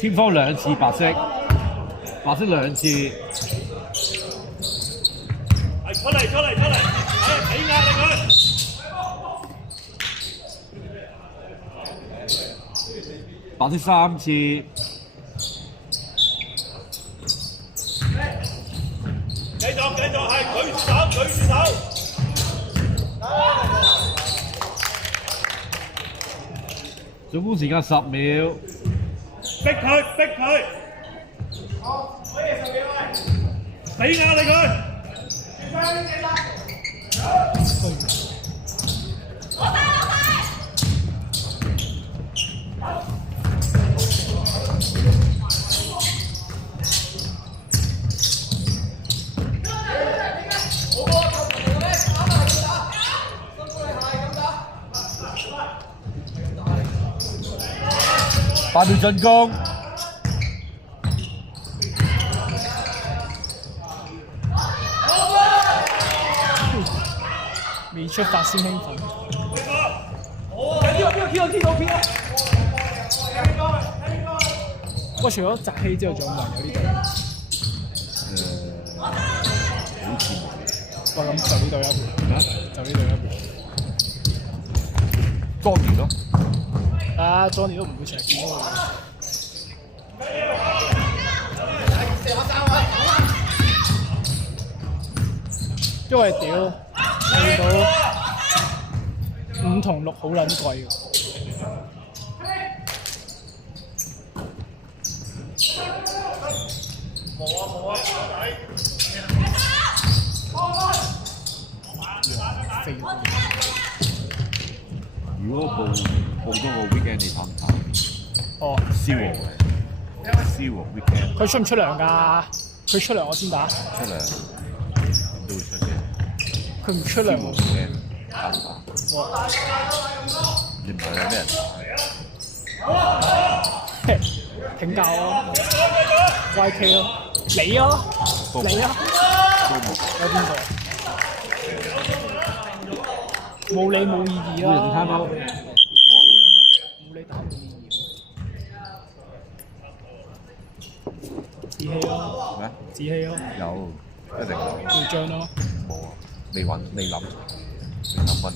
天方兩次白色，白色兩次。出嚟！俾壓力佢。白色3次。繼續，係舉住手。總共時間10秒。逼佢！俾壓力佢！8秒進攻。未出發先興奮。喂，除咗澤希之後，仲有冇人有呢隊？好似冇。喂，咁就呢隊一盤。就呢隊一盤。Johnny 咯。Johnny 都唔會成日見到佢。因為屌見到5同6好撚貴㗎。冇啊！飛咗。如果報多個 weekend 你睇唔睇？哦 Zero weekend。佢出唔出糧㗎？佢出糧我先打。出糧點都會出嘅。佢唔出糧。打唔打？哇！你唔係有咩人打？請教咯 ，YK 咯，你啊，有邊個？冇理冇意義啦。冇人睇到。冇人啊！冇理打冇意義。志氣咯。咩？志氣咯。有，一定有。會章咯。冇啊！未諗乜唔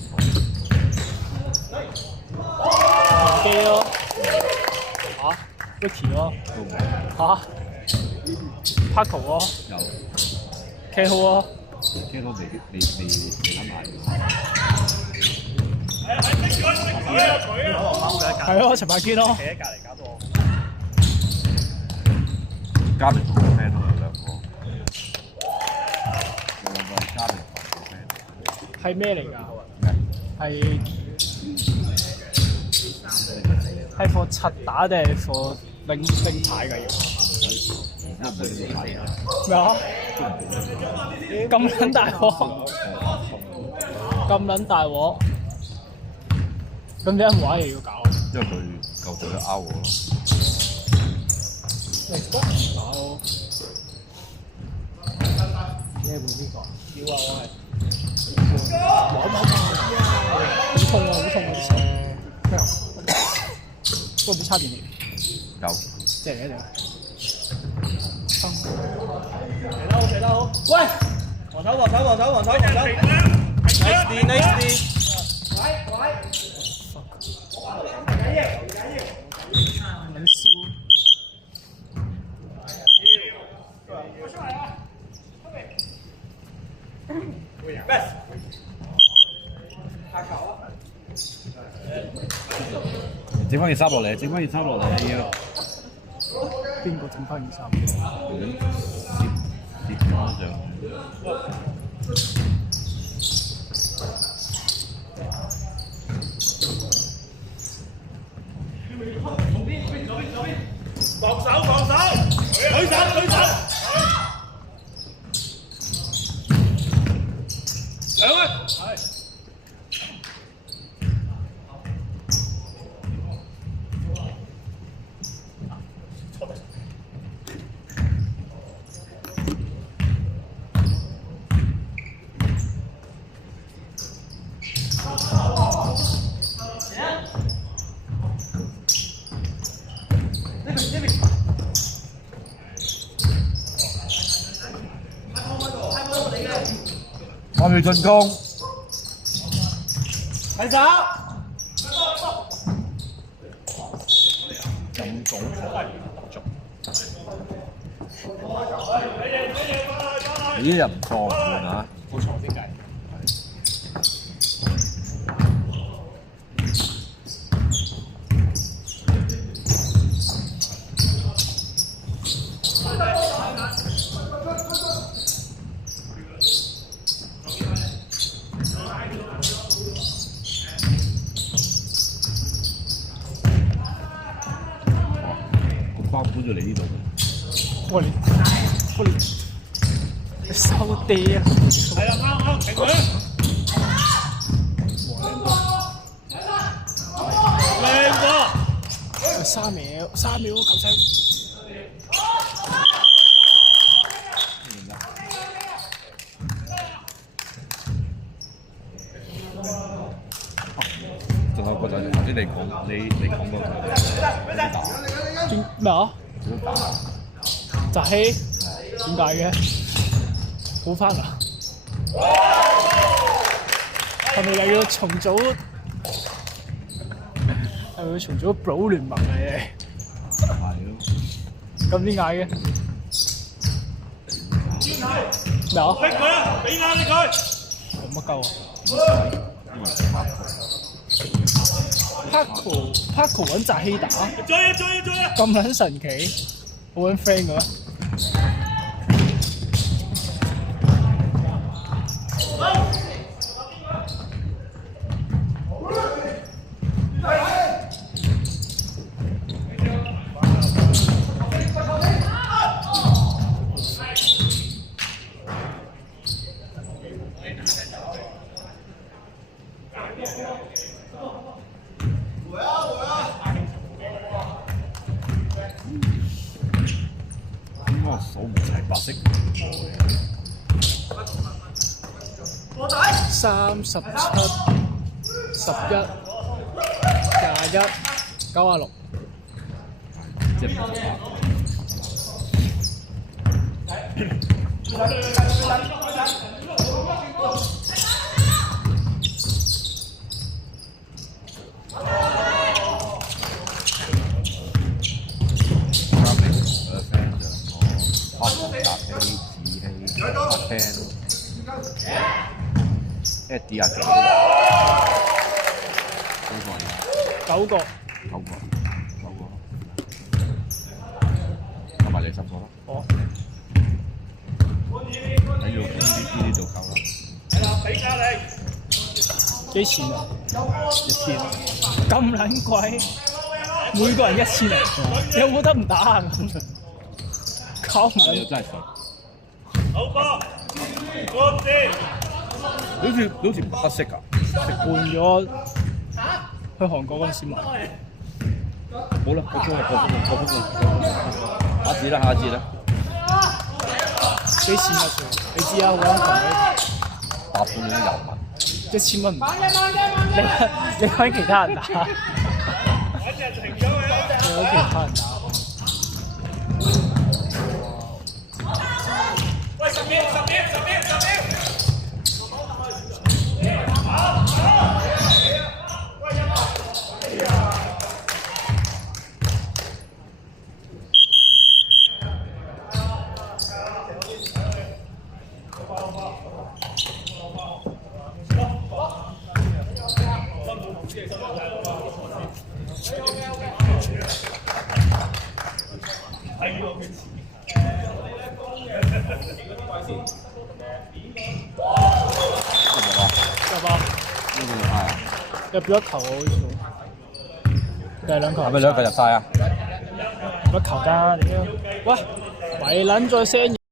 機咯。Ricky 咯。Paco 咯。有。K 好咯。K 好未諗埋。係咯，陳柏堅咯。企喺隔離搞到我。加明同 friend 都有兩個。有兩個係加明同 friend。係咩嚟㗎？係貨七打定係貨拎牌㗎要？咩啊？咁撚大鑊！咁撚大鑊！咁點解唔玩嘢要搞？因為佢舊隊都 out 我咯。搞。你係換邊個？屌啊！我係。好痛啊！好痛啊！啲手。咩啊？都冇插電力。有。借嚟一隻。嚟得好。喂！防守。Nice D。喂。撚燒。整翻件衫落嚟，整翻件衫落嚟要。邊個整翻件衫？跌咗就。防守，舉手，上啊！3秒進攻，睇手，咁早咦又唔錯啊！好錯啲計。包搬咗嚟呢度嘅。我收嗲啊！係啦，啱，停佢。靚波！3秒球仔。仲有個就係頭先你講嗰個咩啊？點打？澤希點解嘅？好翻啦！係咪又要重組？係咪要重組保聯盟嚟嘅？係咯。咁點解嘅？咩啊？逼佢啊！俾壓力佢。有乜鳩啊因為？Paco 揾澤希打，追啊！咁撚神奇，好撚 friend 嘅。應該數唔齊白色。37、11、21、96。即係Eddie 啊，9個，加埋你10個啦。哦，喺呢度夠啦。係啦，俾壓力。幾錢啊1000。咁撚貴，每個人1000嚟，有冇得唔打啊？咁搞唔撚。真係爽。好波，過線。好似唔黑色㗎。換咗去韓國嗰陣時買。好啦，我封佢。下次啦。幾錢啊？你知啊，好撚貴。8半嗰啲油民。1000蚊唔打。你揾其他人打。揾人停咗佢啦。你揾其他人打。喂，10秒。有吧？有邊一球啊？好似定係兩球？係咪兩個入晒啊？一球㗎，屌！喂，咪撚再 send 嘢。